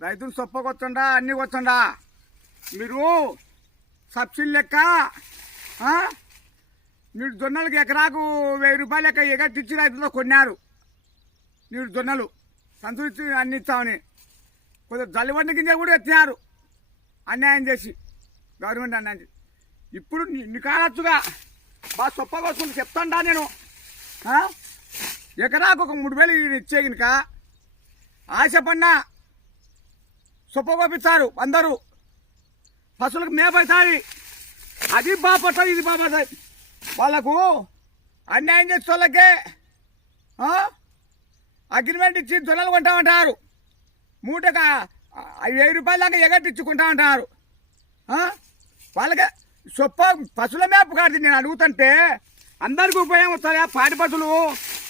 రైతులు సొప్పకొచ్చండా అన్నీ వచ్చండా మీరు సబ్సిడీ లెక్క మీరు జొన్నలకి ఎకరాకు 1000 రూపాయలు లెక్క ఎగట్టించి రైతులతో కొన్నారు. మీరు జొన్నలు సంతృప్తి అన్ని ఇస్తామని కొద్దిగా జల్లిబండి గింజలు కూడా ఎత్తినారు అన్యాయం చేసి గవర్నమెంట్ అన్యాయం చేసి. ఇప్పుడు నికాలచ్చుగా బాగా సొప్పగా వస్తుంది చెప్తాండా నేను. ఎకరాకు ఒక 3000 ఇచ్చే కనుక ఆశపడినా సొప్ప కోపిస్తారు అందరూ. పశువులకు మేపడతాయి, అది బాపడుతుంది ఇది బాపడుతుంది. వాళ్ళకు అన్యాయం చేసే వాళ్ళకే అగ్రిమెంట్ ఇచ్చి జొన్నలు కొంటామంటారు. మూటగా 1000 రూపాయల దాకా ఎగట్టించుకుంటామంటారు. వాళ్ళకే సొప్ప పశువుల మేపు కాదు నేను అడుగుతుంటే అందరికీ ఉపయోగం వస్తుందా పాడి పశువులు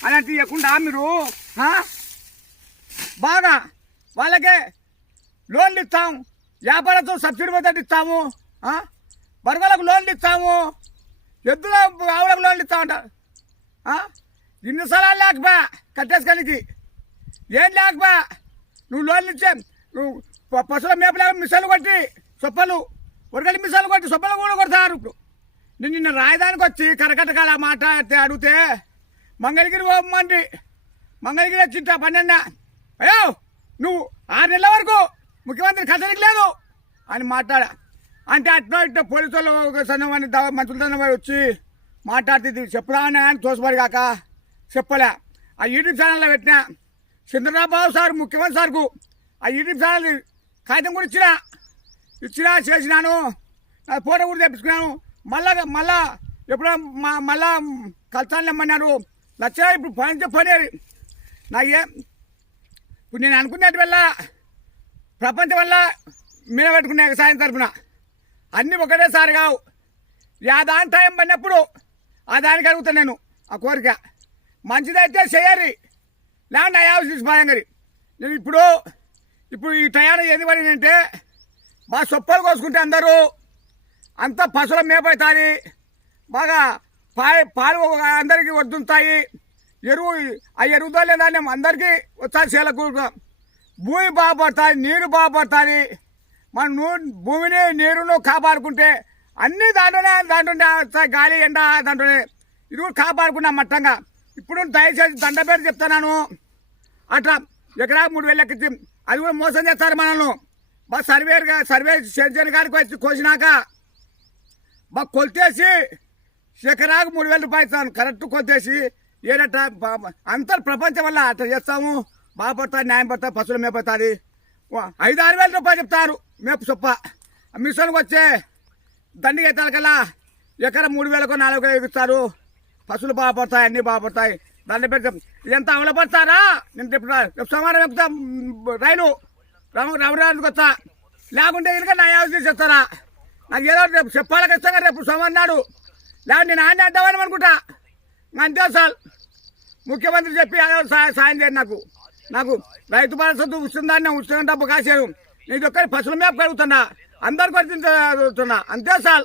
అని అంటే ఇవ్వకుండా మీరు బాగా వాళ్ళకే లోన్లు ఇస్తాం, వ్యాపారతో సబ్సిడీ పద్ధతి ఇస్తాము, బరగలకు లోన్లు ఇస్తాము, ఎద్దుల ఆవులకు లోన్లు ఇస్తామంటారు. ఇన్ని స్థలాలు లేకపోయా కట్టేసుకోనికి ఏం లేకపోయా నువ్వు లోన్లు ఇచ్చే నువ్వు పశువుల మేపలేక మిసాలు కొట్టి సొప్పలు ఉరగలి మిసాలు కొట్టి సొప్పలు కూడా కొడతారు. ఇప్పుడు నిన్న రాయదానికి వచ్చి కరకట్టకాల మాట అడిగితే మంగళగిరి పోమండి, మంగళగిరి వచ్చింట 12 అయ్యో నువ్వు 6 నెలల వరకు ముఖ్యమంత్రి కథనికి లేదు అని మాట్లాడా. అంటే అట్లా ఇట్లా పోలీసు వాళ్ళు మంత్రులతో వచ్చి మాట్లాడితే చెప్పుదామని కానీ తోసిపడి కాక చెప్పలే. ఆ యూట్యూబ్ ఛానల్లో పెట్టినా చంద్రబాబు సార్ ముఖ్యమంత్రి సార్కు ఆ యూట్యూబ్ ఛానల్ కాగితం కూడా ఇచ్చినా చేసినాను, నా ఫోటో కూడా తెప్పించుకున్నాను. మళ్ళా ఎప్పుడో మళ్ళా కలసాలు ఇమ్మన్నారు. లక్ష ఇప్పుడు పని నాకేం ఇప్పుడు నేను అనుకునేటి వల్ల ప్రపంచం వల్ల మీద పెట్టుకునే సాయం తరఫున అన్నీ ఒకటేసారి కావు. దాని టైం పడినప్పుడు ఆ దానికి అడుగుతాను నేను. ఆ కోరిక మంచిదైతే చేయాలి, లేకుంటే అయావసి తీసిపోయాం గారి. నేను ఇప్పుడు ఈ టయాన్ని ఎందుకు పడిందంటే బాగా సొప్పలు కోసుకుంటే అందరూ అంతా పశువుల మేపవుతాయి, బాగా పాలు అందరికీ వద్దుతాయి. ఆ ఎరువుతో లేదాన్ని అందరికీ వచ్చాయి. చేలకు భూమి బాగుపడుతుంది, నీరు బాగుపడుతుంది. మనం భూమిని నీరును కాపాడుకుంటే అన్నీ దాంట్లోనే గాలి ఎండ దాంట్లోనే ఇది కూడా కాపాడుకున్నాం మట్టంగా. ఇప్పుడు దయచేసి దండ పేరు చెప్తున్నాను. అట్లా ఎకరాకు 3000 లెక్కించి అది కూడా మోసం చేస్తారు మనల్ని. బాగా సర్వే చేసిన కాడికి వచ్చి కోసినాక బాగా కొలితేసి ఎకరాకు 3000 రూపాయలు ఇస్తాను. కరెక్ట్ కొలితేసి ఏదట అంతా ప్రపంచం వల్ల అట్లా చేస్తాము. బాగుపడుతుంది, న్యాయం పడుతుంది, పశువులు మేపడుతుంది. 5-6 వేల రూపాయలు చెప్తారు మేపు సొప్ప. మిషన్కి వచ్చే దండిగా ఎత్తాలి కల్లా ఎకరా 3000కో 4000 ఇస్తారు. పశువులు బాగుపడతాయి, అన్నీ బాగుపడతాయి. దాన్ని పెడితే ఇదంతా అమలుపడతారా? నేను రేపు సోమవారం ఎక్కుతా రైలు రమరాజుకి వస్తా, లేకుంటే కనుక నా యావసి తీసేస్తారా? నాకు ఏదో రేపు చెప్పాలకి ఇస్తాగా రేపు సోమవారం నాడు, లేకుంటే నేను ఆయన అడ్డామని అనుకుంటా. అంతే సార్ ముఖ్యమంత్రి చెప్పి సాయం చేయండి నాకు రైతు భరోసా ఉచితందాన్ని ఉచితంగా డబ్బు కాసేరు. నేను ఒక్కరి పశువుల మేపు కడుగుతున్నా, అందరికి వర్తించుతున్నా. అంతే సార్.